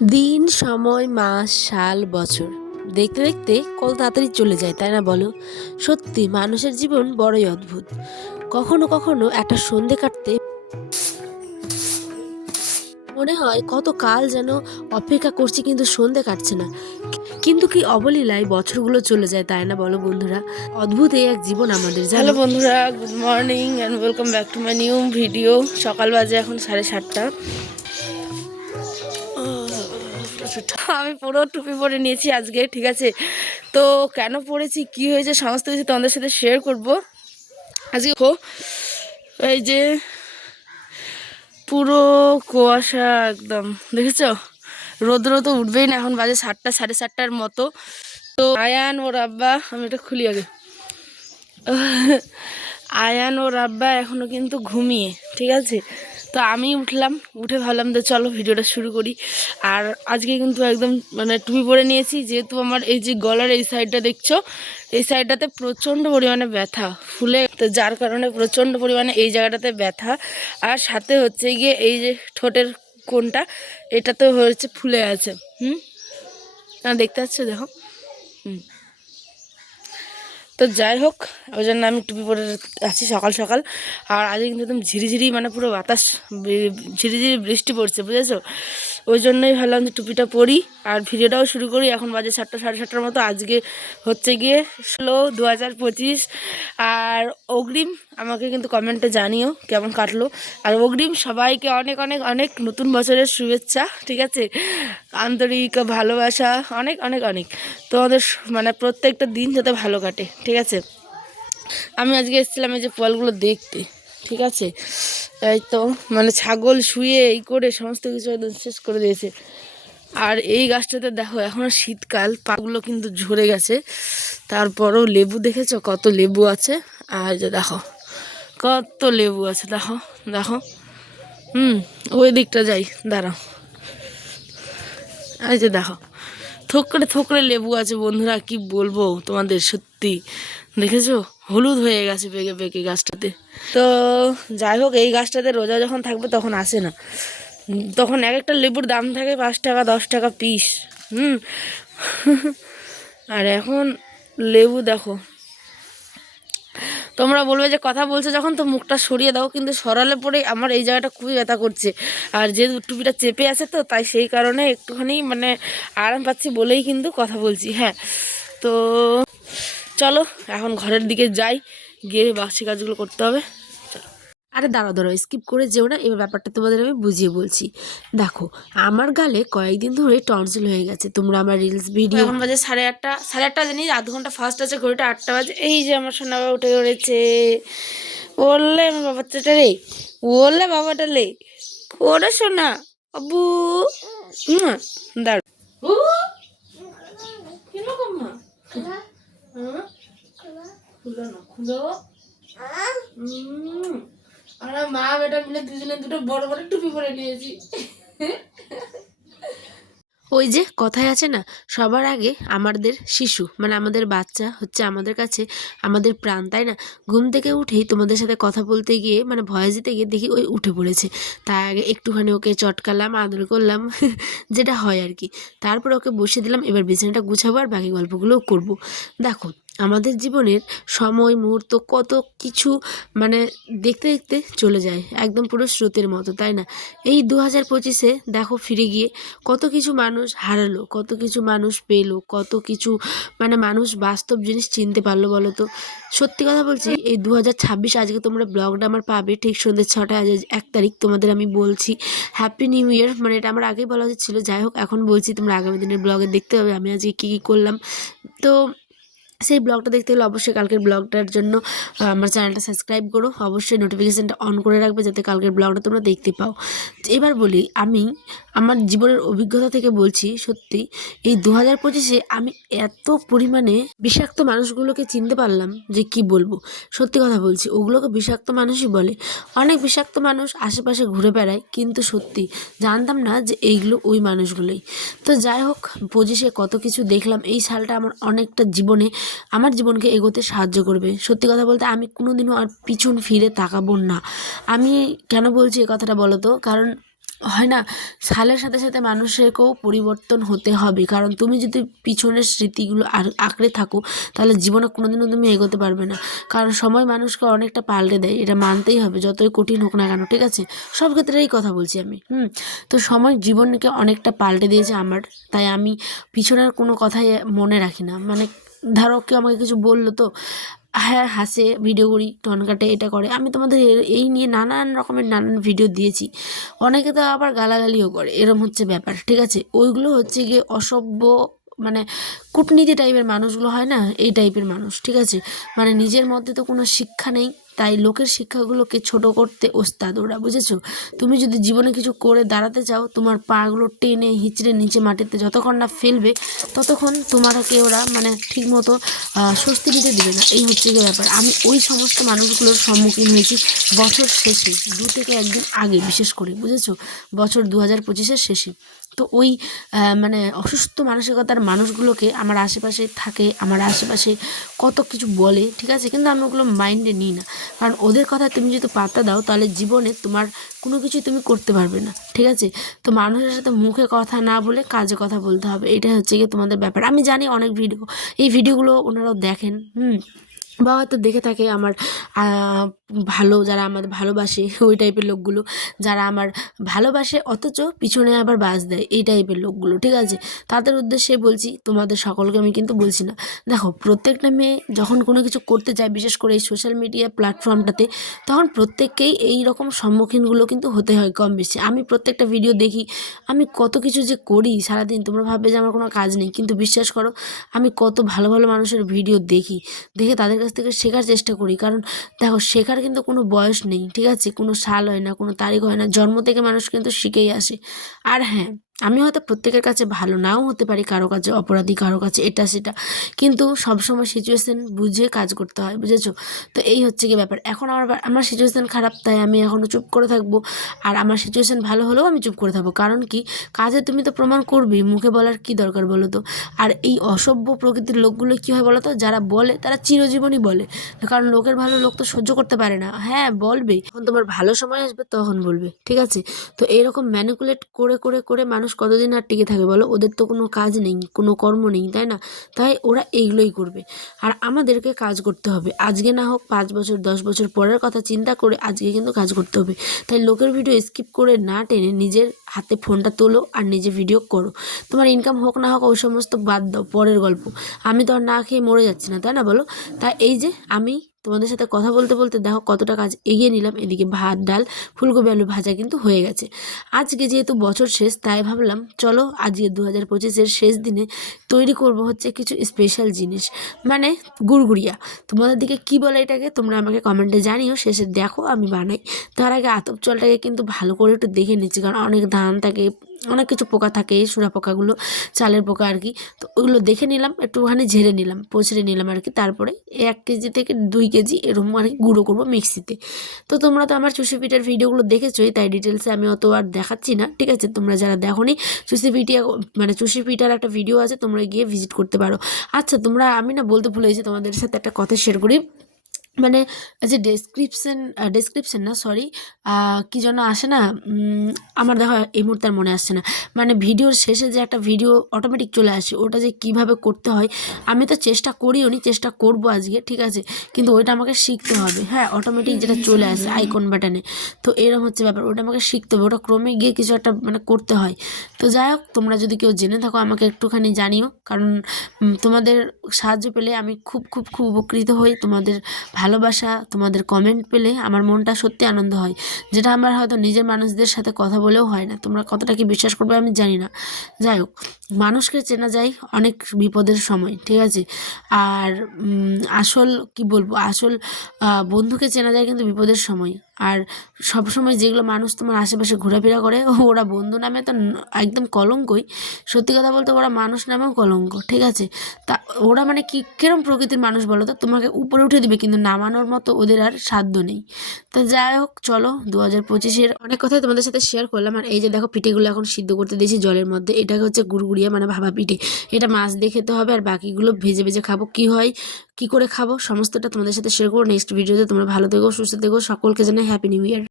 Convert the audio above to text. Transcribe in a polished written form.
দিন, সময়, মাস, সাল, বছর দেখতে দেখতে কত তাড়াতাড়ি চলে যায়, তাই না বলো? সত্যি মানুষের জীবন বড়ই অদ্ভুত। কখনো কখনো একটা সন্ধে কাটতে মনে হয় কত কাল যেন অপেক্ষা করছি, কিন্তু সন্ধে কাটছে না। কিন্তু কি অবলীলায় বছরগুলো চলে যায়, তাই না বলো বন্ধুরা? অদ্ভুত এই এক জীবন আমাদের, হ্যালো জানো। বন্ধুরা, good morning and welcome back to my new video. সকাল বাজে এখন 7:30। আমি পুরো টুপি পরে নিয়েছি আজকে, ঠিক আছে? তো কেন পরেছি, কি হয়েছে, সমস্ত কিছু তোমাদের সাথে শেয়ার করব আজকে। এই যে পুরো কুয়াশা একদম, দেখেছো? রোদ্র তো উঠবেই না, এখন বাজে 7টা 7:30 মতো। তো আয়ান ওর আব্বা, আমি এটা খুলি আগে। আয়ান ও রাব্বা এখনো কিন্তু ঘুমিয়ে, ঠিক আছে? তো আমি উঠলাম, উঠে ভাবলাম যে চলো ভিডিওটা শুরু করি। আর আজকে কিন্তু একদম মানে টুপি পরে নিয়েছি, যেহেতু আমার এই যে গলার এই সাইডটা দেখছো, এই সাইডটাতে প্রচণ্ড পরিমাণে ব্যথা ফুলে, তো যার কারণে প্রচণ্ড পরিমাণে এই জায়গাটাতে ব্যথা। আর সাথে হচ্ছে গিয়ে এই যে ঠোঁটের কোণটা, এটাতে হচ্ছে ফুলে আছে। দেখতে পাচ্ছ, দেখো। তো যাই হোক, ওই জন্য আমি টুপি পরে আছি সকাল সকাল। আর আজকে কিন্তু একদম ঝিরিঝিরি, মানে পুরো বাতাস, ঝিরিঝিরি বৃষ্টি পড়ছে, বুঝেছো? ওই জন্যই ভাবলাম যে টুপিটা পরি আর ভিডিওটাও শুরু করি। এখন বাজে 7টা 7:30 মতো। আজকে হচ্ছে গিয়ে 16/2025। আর অগ্রিম আমাকে কিন্তু কমেন্টে জানিও কেমন কাটলো। আর অগ্রিম সবাইকে অনেক অনেক অনেক নতুন বছরের শুভেচ্ছা, ঠিক আছে? আন্তরিক ভালোবাসা, অনেক অনেক অনেক। তোমাদের মানে প্রত্যেকটা দিন যাতে ভালো কাটে, ঠিক আছে? আমি আজকে এসেছিলাম এই যে ফলগুলো দেখতে, ঠিক আছে? এই তো মানে ছাগল শুয়ে এই করে সমস্ত কিছু একদম শেষ করে দিয়েছে। আর এই গাছটাতে দেখো, এখনো শীতকাল, পাগুলো কিন্তু ঝরে গেছে, তারপরেও লেবু দেখেছো কত লেবু আছে। আর যে দেখো কত লেবু আছে, দেখো দেখো। ওই দিকটা যাই, দাঁড়াও। এই যে দেখো, থোকরে থোকরে লেবু আছে বন্ধুরা, কি বলবো তোমাদের, সত্যি দেখেছো? হলুদ হয়ে গেছে পেকে পেকে গাছটাতে। তো যাই হোক, এই গাছটাতে রোজা যখন থাকবে তখন আসে না, তখন এক একটা লেবুর দাম থাকে 5 টাকা 10 টাকা পিস। আর এখন লেবু দেখো। তোমরা বলবে যে কথা বলছো যখন তো মুখটা সরিয়ে দাও, কিন্তু সরালে পরে আমার এই জায়গাটা খুবই ব্যথা করছে। আর যেহেতু টুপিটা চেপে আছে, তো তাই সেই কারণে একটুখানি মানে আরাম পাচ্ছি বলেই কিন্তু কথা বলছি। হ্যাঁ, তো চলো এখন ঘরের দিকে যাই, গিয়ে বাসি কাজগুলো করতে হবে। আরে দাঁড়াও দাঁড়াও, স্কিপ করে যেও না, এবার ব্যাপারটা তোমাদের আমি বুঝিয়ে বলছি। দেখো, আমার গালে কয়েকদিন ধরে টনসিল হয়ে গেছে। তোমরা আমার রিলস ভিডিও, এখন বাজে 8:30, 8:30 জানি, আধ ঘন্টা ফার্স্ট আছে, ঘড়িটা 8টা বাজে। এই যে আমার সোনা বাবা উঠে পড়েছে। বললে আমার বাবাটা রে, বললে বাবাটা লে, ওরে সোনা আবু। দাঁড়, কিরকম মা? খুলো না, খুলো। আর মা বেটা মিলে দুজনে দুটো বড় বড় টুপি পরে নিয়েছি। ওই যে কথায় আছে না, সবার আগে আমাদের শিশু মানে আমাদের বাচ্চা হচ্ছে আমাদের কাছে আমাদের প্রাণ, তাই না? ঘুম থেকে উঠেই তোমাদের সাথে কথা বলতে গিয়ে মানে ভয়েস দিতে গিয়ে দেখি ওই উঠে পড়েছে। তার আগে একটুখানি ওকে চটকালাম, আদর করলাম, যেটা হয় আর কি। তারপর ওকে বসিয়ে দিলাম, এবার বিছানাটা গুছাবো আর বাকি গল্পগুলোও করবো। দেখো, আমাদের জীবনের সময় মুহূর্ত কত কিছু মানে দেখতে দেখতে চলে যায়, একদম পুরো স্রোতের মতো, তাই না? এই 2025-এ দেখো ফিরে গিয়ে কত কিছু মানুষ হারালো, কত কিছু মানুষ পেলো, কত কিছু মানে মানুষ বাস্তব জিনিস চিনতে পারলো, বলো তো? সত্যি কথা বলছি, এই 2026 আজকে তোমরা ব্লগটা আমার পাবে ঠিক সন্ধ্যে 6টায়, আজ 1 তারিখ। তোমাদের আমি বলছি হ্যাপি নিউ ইয়ার, মানে এটা আমার আগেই বলা উচিত ছিল। যাই হোক, এখন বলছি, তোমরা আগামী দিনের ব্লগে দেখতে পাবে আমি আজকে কী কী করলাম। তো সেই ব্লগটা দেখতে হলে অবশ্যই কালকের ব্লগটার জন্য আমার চ্যানেলটা সাবস্ক্রাইব করো, অবশ্যই নোটিফিকেশানটা অন করে রাখবে যাতে কালকের ব্লগটা তোমরা দেখতে পাও। এবার বলি, আমি আমার জীবনের অভিজ্ঞতা থেকে বলছি, সত্যি এই 2025-এ আমি এত পরিমাণে বিষাক্ত মানুষগুলোকে চিনতে পারলাম যে কি বলবো। সত্যি কথা বলছি, ওগুলোকে বিষাক্ত মানুষই বলে। অনেক বিষাক্ত মানুষ আশেপাশে ঘুরে বেড়ায়, কিন্তু সত্যি জানতাম না যে এইগুলো ওই মানুষগুলোই। তো যাই হোক, 25-এ কত কিছু দেখলাম। এই সালটা আমার অনেকটা জীবনে আমার জীবনকে এগোতে সাহায্য করবে। সত্যি কথা বলতে আমি কোনোদিনও আর পিছন ফিরে তাকাবো না। আমি কেন বলছি এ কথাটা বলো তো? কারণ হয় না, সালের সাথে সাথে মানুষেরকেও পরিবর্তন হতে হবে, কারণ তুমি যদি পিছনের স্মৃতিগুলো আর আঁকড়ে থাকো তাহলে জীবনে কোনোদিনও তুমি এগোতে পারবে না। কারণ সময় মানুষকে অনেকটা পাল্টে দেয়, এটা মানতেই হবে, যতই কঠিন হোক না কেন, ঠিক আছে? সব ক্ষেত্রেই কথা বলছি আমি। তো সময় জীবনকে অনেকটা পাল্টে দিয়েছে আমার, তাই আমি পিছনের কোনো কথাই মনে রাখি না। মানে ধরো কেউ আমাকে কিছু বললো, তো হ্যাঁ হাসে, ভিডিও করি, টন কাটে, এটা করে। আমি তোমাদের এই নিয়ে নানান রকমের নানান ভিডিও দিয়েছি। অনেকে তো আবার গালাগালিও করে, এরম হচ্ছে ব্যাপার, ঠিক আছে? ওইগুলো হচ্ছে গিয়ে অসভ্য, মানে কূটনীতি টাইপের মানুষগুলো হয় না, এই টাইপের মানুষ, ঠিক আছে? মানে নিজের মধ্যে তো কোনো শিক্ষা নেই, তাই লোকের শিক্ষাগুলোকে ছোট করতে ওস্তাদ ওরা, বুঝেছো? তুমি যদি জীবনে কিছু করে দাঁড়াতে চাও, তোমার পাগুলো টেনে হিচড়ে নিচে মাটিতে যতক্ষণ না ফেলবে ততক্ষণ তোমাকে ওরা মানে ঠিকমতো স্বস্তি দিতে দিবে না। এই হচ্ছে গিয়ে ব্যাপার। আমি ওই সমস্ত মানুষগুলোর সম্মুখীন হয়েছি বছর শেষে, 2 থেকে 1 দিন আগে বিশেষ করে, বুঝেছো? বছর 2025-এর শেষে। তো ওই মানে অসুস্থ মানসিকতার মানুষগুলোকে আমার আশেপাশে থাকে, আমার আশেপাশে কত কিছু বলে, ঠিক আছে? কিন্তু আমি ওগুলো মাইন্ডে নিই না, কারণ ওদের কথা তুমি যদি পাত্তা দাও তাহলে জীবনে তোমার কোনো কিছুই তুমি করতে পারবে না, ঠিক আছে? তো মানুষের সাথে মুখে কথা না বলে কাজে কথা বলতে হবে, এটাই হচ্ছে গিয়ে তোমাদের ব্যাপার। আমি জানি অনেক ভিডিও, এই ভিডিওগুলো ওনারাও দেখেন, বা হয়তো দেখে থাকে আমার ভালো, যারা আমাদের ভালোবাসে ওই টাইপের লোকগুলো, যারা আমার ভালোবাসে অথচ পিছনে আবার বাস দেয়, এই টাইপের লোকগুলো, ঠিক আছে? তাদের উদ্দেশ্যে বলছি, তোমাদের সকলকে আমি কিন্তু বলছি না। দেখো, প্রত্যেকটা মেয়ে যখন কোনো কিছু করতে যায়, বিশেষ করে এই সোশ্যাল মিডিয়া প্ল্যাটফর্মটাতে, তখন প্রত্যেককেই এই রকম সম্মুখীনগুলো কিন্তু হতে হয় কম বেশি। আমি প্রত্যেকটা ভিডিও দেখি, আমি কত কিছু যে করি সারাদিন, তোমরা ভাববে যে আমার কোনো কাজ নেই, কিন্তু বিশ্বাস করো আমি কত ভালো ভালো মানুষের ভিডিও দেখি, দেখে তাদের কাছ থেকে শেখার চেষ্টা করি। কারণ দেখো, শেখার কিন্তু কোনো বয়স নেই, ঠিক আছে? কোনো সাল হয় না, কোনো তারিখ হয় না, জন্ম থেকে মানুষ কিন্তু শিখেই আসে। আর হ্যাঁ, আমি হয়তো প্রত্যেকের কাছে ভালো নাও হতে পারি, কারো কাছে অপরাধী, কারো কাছে এটা সেটা, কিন্তু সবসময় সিচুয়েশন বুঝে কাজ করতে হয়, বুঝেছো? তো এই হচ্ছে কি ব্যাপার। এখন আমার সিচুয়েশন খারাপ, তাই আমি এখনও চুপ করে থাকবো। আর আমার সিচুয়েশন ভালো হলেও আমি চুপ করে থাকবো, কারণ কি, কাজে তুমি তো প্রমাণ করবেই, মুখে বলার কি দরকার বলো তো? আর এই অসভ্য প্রকৃতির লোকগুলো কী হয় বলো তো? যারা বলে তারা চিরজীবনই বলে, কারণ লোকের ভালো লোক তো সহ্য করতে পারে না। হ্যাঁ, বলবে, যখন তোমার ভালো সময় আসবে তখন বলবে, ঠিক আছে? তো এরকম ম্যানিপুলেট করে করে করে মানুষ কতদিন আর টিকে থাকে বলো? ওদের তো কোনো কাজ নেই, কোনো কর্ম নেই, তাই না? তাই ওরা এইগুলোই করবে। আর আমাদেরকে কাজ করতে হবে, আজকে না হোক 5 বছর 10 বছর পরের কথা চিন্তা করে আজকে কিন্তু কাজ করতে হবে। তাই লোকের ভিডিও স্কিপ করে না টেনে নিজের হাতে ফোনটা তোলো আর নিজে ভিডিও করো। তোমার ইনকাম হোক না হোক ওই সমস্ত বাদ দাও, পরের গল্প। আমি তো আর না খেয়ে মরে যাচ্ছি না, তাই না বলো? তাই এই যে আমি তোমাদের সাথে কথা বলতে বলতে দেখো কতটা কাজ এগিয়ে নিলাম। এদিকে ভাত ডাল ফুলকপি আলু ভাজা কিন্তু হয়ে গেছে। আজকে যেহেতু বছর শেষ, তাই ভাবলাম চলো আজকে 2025-এর শেষ দিনে তৈরি করব হচ্ছে কিছু স্পেশাল জিনিস, মানে গুড়গুড়িয়া। তোমাদের দিকে কি বলে এটাকে তোমরা আমাকে কমেন্টে জানিও, শেষে দেখো আমি বানাই। তার আগে আতপ চালটাকে কিন্তু ভালো করে একটু দেখে নিচ্ছি, কারণ অনেক ধান থাকে, অনেক কিছু পোকা থাকে, এই সুরা পোকাগুলো, চালের পোকা আর কি। তো ওগুলো দেখে নিলাম, একটুখানি ঝেড়ে নিলাম, পচড়ে নিলাম আর কি। তারপরে 1 কেজি থেকে 2 কেজি এরকম আর কি গুঁড়ো করবো মিক্সিতে। তো তোমরা তো আমার চুষি পিঠার ভিডিওগুলো দেখেছোই, তাই ডিটেলসে আমি অত আর দেখাচ্ছি না, ঠিক আছে? তোমরা যারা দেখোনি, চুষি পিঠা মানে চুষি পিঠার একটা ভিডিও আছে, তোমরা গিয়ে ভিজিট করতে পারো। আচ্ছা, তোমরা, আমি না বলতে ভুলে গেছি, তোমাদের সাথে একটা কথা শেয়ার করি। মানে যে ডেসক্রিপশন না, সরি, কি যেন আসে না, আমার দেখো এই মুহূর্তে আর মনে আসছে না। মানে ভিডিওর শেষে যে একটা ভিডিও অটোমেটিক চলে আসে, ওটা যে কিভাবে করতে হয়, আমি তো চেষ্টা করিও নি, চেষ্টা করবো আজকে, ঠিক আছে? কিন্তু ওইটা আমাকে শিখতে হবে। হ্যাঁ, অটোমেটিক যেটা চলে আসে আইকন বাটনে, তো এরকম হচ্ছে ব্যাপার, ওটা আমাকে শিখতে হবে, ওটা ক্রমে গিয়ে কিছু একটা মানে করতে হয়। তো যাই হোক, তোমরা যদি কেউ জেনে থাকো আমাকে একটুখানি জানিও, কারণ তোমাদের সাহায্য পেলে আমি খুব খুব খুব উপকৃত হই। তোমাদের ভালোবাসা, তোমাদের কমেন্ট পেলে আমার মনটা সত্যি আনন্দ হয়, যেটা আমার হয়তো নিজের মানুষদের সাথে কথা বলেও হয় না। তোমরা কতটা কি বিশ্বাস করবে আমি জানি না। যাই হোক, মানুষকে চেনা যায় অনেক বিপদের সময়, ঠিক আছে? আর আসল কি বলবো, আসল বন্ধুকে চেনা যায় কিন্তু বিপদের সময়। আর সব সময় যেগুলো মানুষ তোমার আশেপাশে ঘোরাফেরা করে, ওরা বন্ধু নামে তো একদম কলঙ্কই। সত্যি কথা বলতে ওরা মানুষ নামেও কলঙ্ক, ঠিক আছে? তা ওরা মানে কি কিরম প্রকৃতির মানুষ বলো তো? তোমাকে উপরে উঠে দিবে, কিন্তু নামানোর মতো ওদের আর সাধ্য নেই। তো যাই হোক, চলো 2025-এর অনেক কথাই তোমাদের সাথে শেয়ার করলাম। আর এই যে দেখো, পিঠেগুলো এখন সিদ্ধ করতে দিয়েছি জলের মধ্যে। এটাকে হচ্ছে গুড়গুড়িয়া, মানে ভাপা পিঠে। এটা মাছ দিয়ে খেতে হবে, আর বাকিগুলো ভেজে ভেজে খাবো। কি হয়, কি করে খাবো, সমস্তটা তোমাদের সাথে শেয়ার করবো নেক্সট ভিডিওতে। তোমরা ভালো থেকো, সুস্থ থেকো, সকলকে জানাই হ্যাপি নিউ ইয়ার।